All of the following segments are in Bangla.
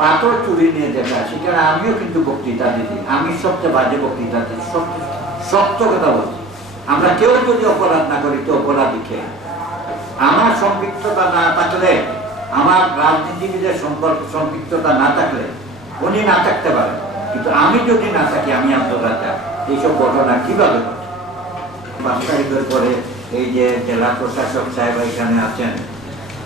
পাথর চুরি নিয়ে যেটা, সেখানে আমিও কিন্তু বক্তৃতা দিছি আমি সবচেয়ে বাজে বক্তৃতা দিচ্ছি সত্য কথা বলছি। আমরা কেউ যদি অপরাধ না করি, তো অপরাধী খেয়ে আমার সম্পৃক্ততা না থাকলে, আমার রাজনীতিবিদের সম্পর্ক, সম্পৃক্ততা না থাকলে, উনি না থাকতে পারেন কিন্তু আমি যদি না থাকি, আমি রাজা এইসব ঘটনা কীভাবে ঘটে? পরে এই যে জেলা প্রশাসক সাহেব এখানে আছেন,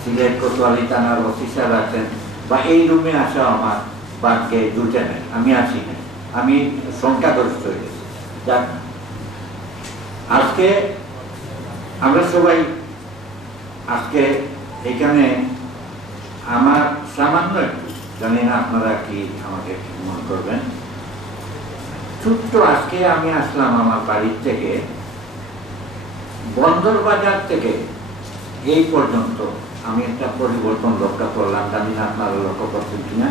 সিলেট কোতোয়ালি থানার অফিসার আছেন বা এই রুমে আসা আমার বাঘকে জুটে নেই। আমি আসি না আমি সংখ্যাগরিষ্ঠ হয়ে গেছি যাক আজকে আমরা সবাই আজকে এখানে আমার সামান্য একটু, জানি না আপনারা কি আমাকে মনে করবেন। ছোট্ট আজকে আমি আসলাম আমার বাড়ির থেকে, বন্দর বাজার থেকে এই পর্যন্ত। আমি একটা পরিবর্তন লক্ষ্য করলাম না আপনারা লক্ষ্য করছেন কিনা।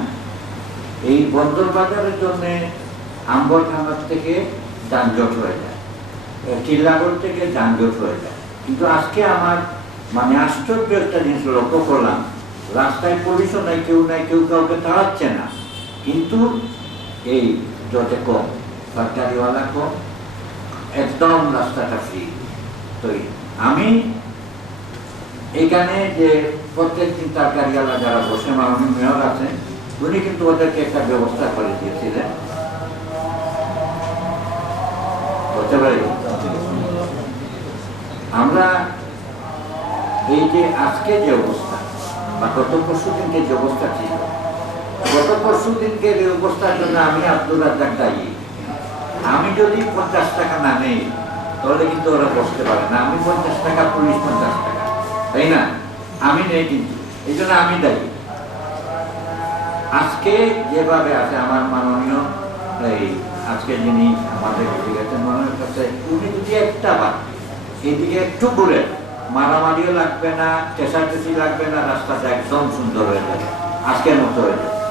এই বন্দর বাজারের জন্য আম্বর থানার থেকে যানজট হয়ে যায় চিল্লাগড় থেকে যানজট হয়ে যায়। কিন্তু আজকে আমার মানে আশ্চর্য একটা জিনিস লক্ষ্য করলাম, রাস্তায় পুলিশও নাই, কেউ নাই, কেউ কাউকে তাড়াচ্ছে না। কিন্তু এই যতে কম, সরকারিওয়ালা কম, একদম রাস্তাটা ফ্রি তো আমি এখানে যে প্রত্যেক তরকারিওয়ালা যারা বসে মাননীয় মেয়র আছেন, উনি কিন্তু ওদেরকে একটা ব্যবস্থা করে দিয়েছিলেন। আমরা এই যে আজকে যে অবস্থা, বা গত পরশু দিনকে যে অবস্থা ছিল, গত পরশু দিনকে এই অবস্থার জন্য আমি আব্দুল রাজ্জাক দায়ী। আমি যদি পঞ্চাশ টাকা না নেই, তাহলে কিন্তু ওরা বসতে পারে না। আমি পঞ্চাশ টাকা পুলিশ তাই না? আমি নেই কিন্তু। এই জন্য আমি দায়ী। আজকে যেভাবে আছে আমার মাননীয় এই আজকে যিনি আমাদের গেছেন মাননীয় কাছে উনি যদি একটা বার এদিকে একটু ঘুরে, মারামারিও লাগবে না চেষাচেষি লাগবে না, রাস্তাটা একদম সুন্দর হয়ে যাবে, আজকের মতো হয়ে যাবে।